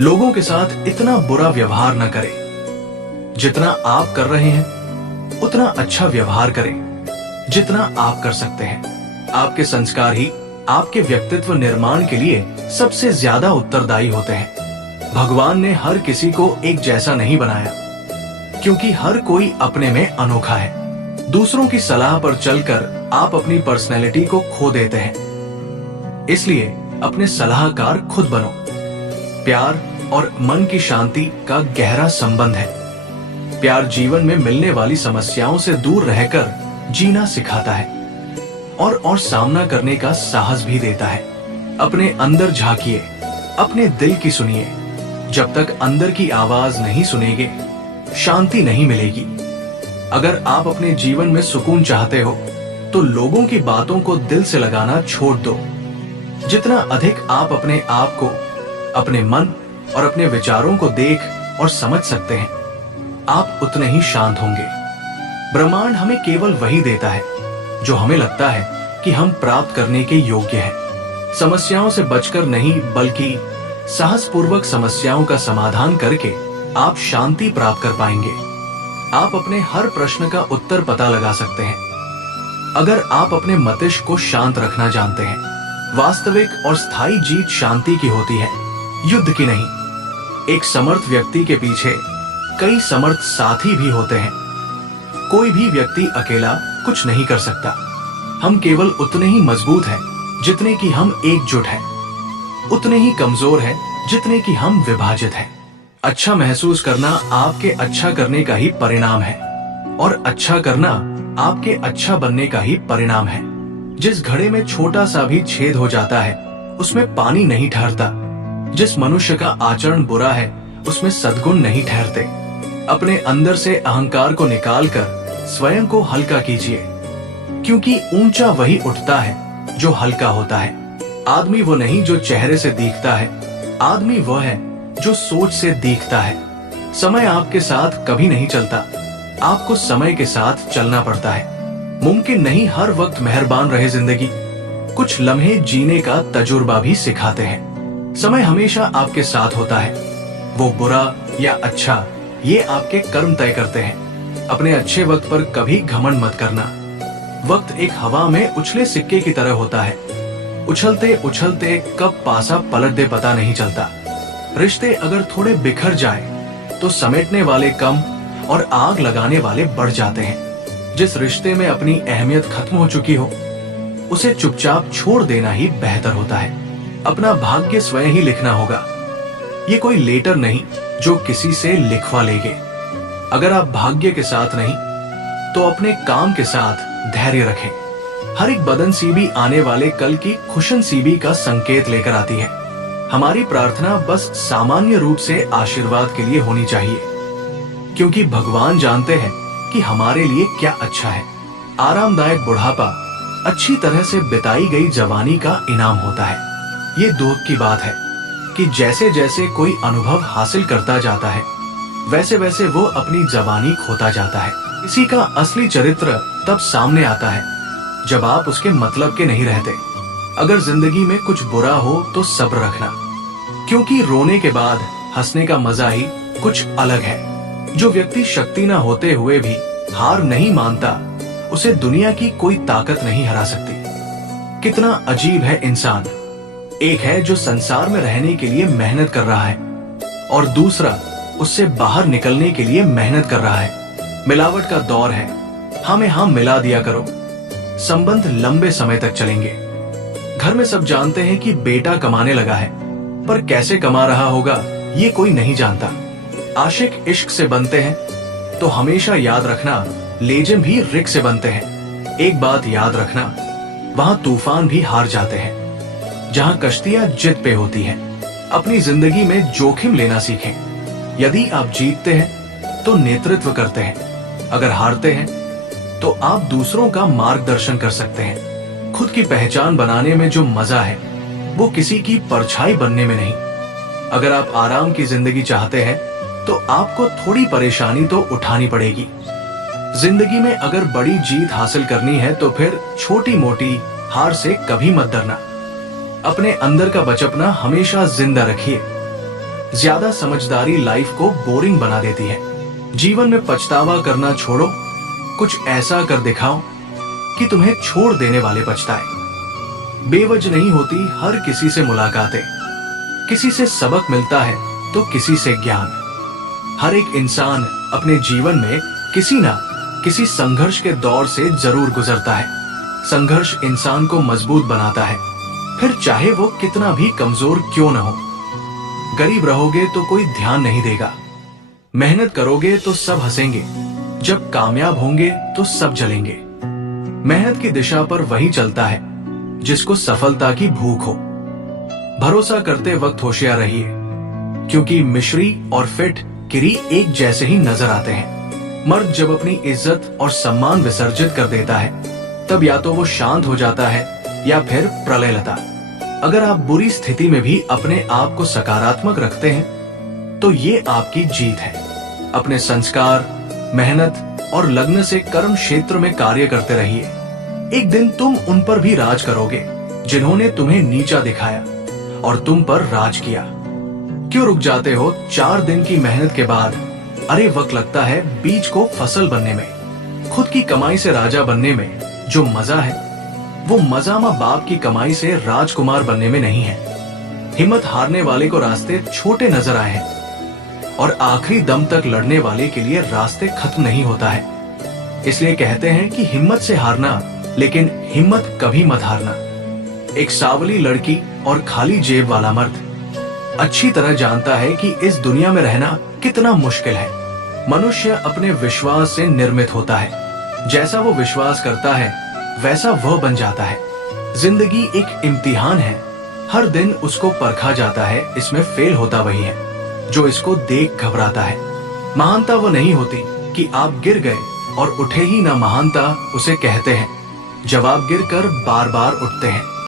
लोगों के साथ इतना बुरा व्यवहार न करें। जितना आप कर रहे हैं उतना अच्छा व्यवहार करें जितना आप कर सकते हैं। आपके संस्कार ही आपके व्यक्तित्व निर्माण के लिए सबसे ज्यादा उत्तरदायी होते हैं। भगवान ने हर किसी को एक जैसा नहीं बनाया, क्योंकि हर कोई अपने में अनोखा है। दूसरों की सलाह पर चलकर आप अपनी पर्सनैलिटी को खो देते हैं। इसलिए अपने सलाहकार खुद बनो। प्यार और मन की शांति का गहरा संबंध है। प्यार जीवन में मिलने वाली समस्याओं से दूर रहकर जीना सिखाता है और सामना करने का साहस भी देता है। अपने अंदर झांकिए, अपने दिल की सुनिए। जब तक अंदर की आवाज नहीं सुनेंगे, शांति नहीं मिलेगी। अगर आप अपने जीवन में सुकून चाहते हो तो लोगों की बातों को दिल से लगाना छोड़ दो। जितना अधिक आप अपने आप को, अपने मन और अपने विचारों को देख और समझ सकते हैं, आप उतने ही शांत होंगे। ब्रह्मांड हमें केवल वही देता है जो हमें लगता है कि हम प्राप्त करने के योग्य हैं। समस्याओं से बचकर नहीं, बल्कि साहसपूर्वक समस्याओं का समाधान करके आप शांति प्राप्त कर पाएंगे। आप अपने हर प्रश्न का उत्तर पता लगा सकते हैं अगर आप अपने मस्तिष्क को शांत रखना जानते हैं। वास्तविक और स्थायी जीत शांति की होती है, युद्ध की नहीं। एक समर्थ व्यक्ति के पीछे कई समर्थ साथी भी होते हैं। कोई भी व्यक्ति अकेला कुछ नहीं कर सकता। हम केवल उतने ही मजबूत हैं जितने कि हम एकजुट हैं, उतने ही कमजोर हैं जितने कि हम विभाजित हैं। अच्छा महसूस करना आपके अच्छा करने का ही परिणाम है और अच्छा करना आपके अच्छा बनने का ही परिणाम है। जिस घड़े में छोटा सा भी छेद हो जाता है उसमें पानी नहीं ठहरता। जिस मनुष्य का आचरण बुरा है उसमें सद्गुण नहीं ठहरते। अपने अंदर से अहंकार को निकालकर स्वयं को हल्का कीजिए, क्योंकि ऊंचा वही उठता है जो हल्का होता है। आदमी वो नहीं जो चेहरे से दिखता है, आदमी वह है जो सोच से दिखता है। समय आपके साथ कभी नहीं चलता, आपको समय के साथ चलना पड़ता है। मुमकिन नहीं हर वक्त मेहरबान रहे जिंदगी, कुछ लम्हे जीने का तजुर्बा भी सिखाते हैं। समय हमेशा आपके साथ होता है, वो बुरा या अच्छा ये आपके कर्म तय करते हैं। अपने अच्छे वक्त पर कभी घमंड मत करना। वक्त एक हवा में उछले सिक्के की तरह होता है, उछलते उछलते कब पासा पलट दे पता नहीं चलता। रिश्ते अगर थोड़े बिखर जाए तो समेटने वाले कम और आग लगाने वाले बढ़ जाते हैं। जिस रिश्ते में अपनी अहमियत खत्म हो चुकी हो उसे चुपचाप छोड़ देना ही बेहतर होता है। अपना भाग्य स्वयं ही लिखना होगा, ये कोई लेटर नहीं जो किसी से लिखवा लेंगे। अगर आप भाग्य के साथ नहीं तो अपने काम के साथ धैर्य रखें। हर एक बदनसीबी आने वाले कल की खुशनसीबी का संकेत लेकर आती है। हमारी प्रार्थना बस सामान्य रूप से आशीर्वाद के लिए होनी चाहिए, क्योंकि भगवान जानते हैं कि हमारे लिए क्या अच्छा है। आरामदायक बुढ़ापा अच्छी तरह से बिताई गई जवानी का इनाम होता है। ये दुख की बात है कि जैसे जैसे कोई अनुभव हासिल करता जाता है वैसे वैसे वो अपनी जवानी खोता जाता है। किसी का असली चरित्र तब सामने आता है जब आप उसके मतलब के नहीं रहते। अगर जिंदगी में कुछ बुरा हो तो सब्र रखना, क्योंकि रोने के बाद हंसने का मजा ही कुछ अलग है। जो व्यक्ति शक्ति न होते हुए भी हार नहीं मानता, उसे दुनिया की कोई ताकत नहीं हरा सकती। कितना अजीब है इंसान। एक है जो संसार में रहने के लिए मेहनत कर रहा है और दूसरा उससे बाहर निकलने के लिए मेहनत कर रहा है। मिलावट का दौर है, हमें हम मिला दिया करो, संबंध लंबे समय तक चलेंगे। घर में सब जानते हैं कि बेटा कमाने लगा है, पर कैसे कमा रहा होगा ये कोई नहीं जानता। आशिक इश्क से बनते हैं तो हमेशा याद रखना, लेजिम भी रिक से बनते हैं। एक बात याद रखना, वहां तूफान भी हार जाते हैं जहां कश्तियां जिद पे होती हैं। अपनी जिंदगी में जोखिम लेना सीखें। यदि आप जीतते हैं तो नेतृत्व करते हैं, अगर हारते हैं तो आप दूसरों का मार्गदर्शन कर सकते हैं। खुद की पहचान बनाने में जो मजा है वो किसी की परछाई बनने में नहीं। अगर आप आराम की जिंदगी चाहते हैं तो आपको थोड़ी परेशानी तो उठानी पड़ेगी। जिंदगी में अगर बड़ी जीत हासिल करनी है तो फिर छोटी मोटी हार से कभी मत डरना। अपने अंदर का बचपना हमेशा जिंदा रखिए। ज्यादा समझदारी लाइफ को बोरिंग बना देती है। जीवन में पछतावा करना छोड़ो, कुछ ऐसा कर दिखाओ कि तुम्हें छोड़ देने वाले पछताए। बेवजह नहीं होती हर किसी से मुलाकातें, किसी से सबक मिलता है तो किसी से ज्ञान। हर एक इंसान अपने जीवन में किसी ना किसी संघर्ष के दौर से जरूर गुजरता है। संघर्ष इंसान को मजबूत बनाता है, फिर चाहे वो कितना भी कमजोर क्यों न हो। गरीब रहोगे तो कोई ध्यान नहीं देगा, मेहनत करोगे तो सब हंसेंगे, जब कामयाब होंगे तो सब जलेंगे। मेहनत की दिशा पर वही चलता है जिसको सफलता की भूख हो। भरोसा करते वक्त होशियार रहिए, क्योंकि मिश्री और फिट किरी एक जैसे ही नजर आते हैं। मर्द जब अपनी इज्जत और सम्मान विसर्जित कर देता है, तब या तो वो शांत हो जाता है या फिर प्रलय लता। अगर आप बुरी स्थिति में भी अपने आप को सकारात्मक रखते हैं तो ये आपकी जीत है। अपने संस्कार, मेहनत और लग्न से कर्म क्षेत्र में कार्य करते रहिए। एक दिन तुम उन पर भी राज करोगे जिन्होंने तुम्हें नीचा दिखाया और तुम पर राज किया। क्यों रुक जाते हो 4 दिन की मेहनत के बाद? अरे वक्त लगता है बीज को फसल बनने में। खुद की कमाई से राजा बनने में जो मजा है, वो मजा माँ बाप की कमाई से राजकुमार बनने में नहीं है। हिम्मत हारने वाले को रास्ते छोटे नजर आए हैं, और आखिरी दम तक लड़ने वाले के लिए रास्ते खत्म नहीं होता है। इसलिए कहते हैं कि हिम्मत से हारना, लेकिन हिम्मत कभी मत हारना। एक सावली लड़की और खाली जेब वाला मर्द अच्छी तरह जानता है कि इस दुनिया में रहना कितना मुश्किल है। मनुष्य अपने विश्वास से निर्मित होता है। जैसा वो विश्वास करता है वैसा वह बन जाता है। जिंदगी एक इम्तिहान है, हर दिन उसको परखा जाता है। इसमें फेल होता वही है जो इसको देख घबराता है। महानता वो नहीं होती कि आप गिर गए और उठे ही ना, महानता उसे कहते हैं जब आप गिरकर बार बार उठते हैं।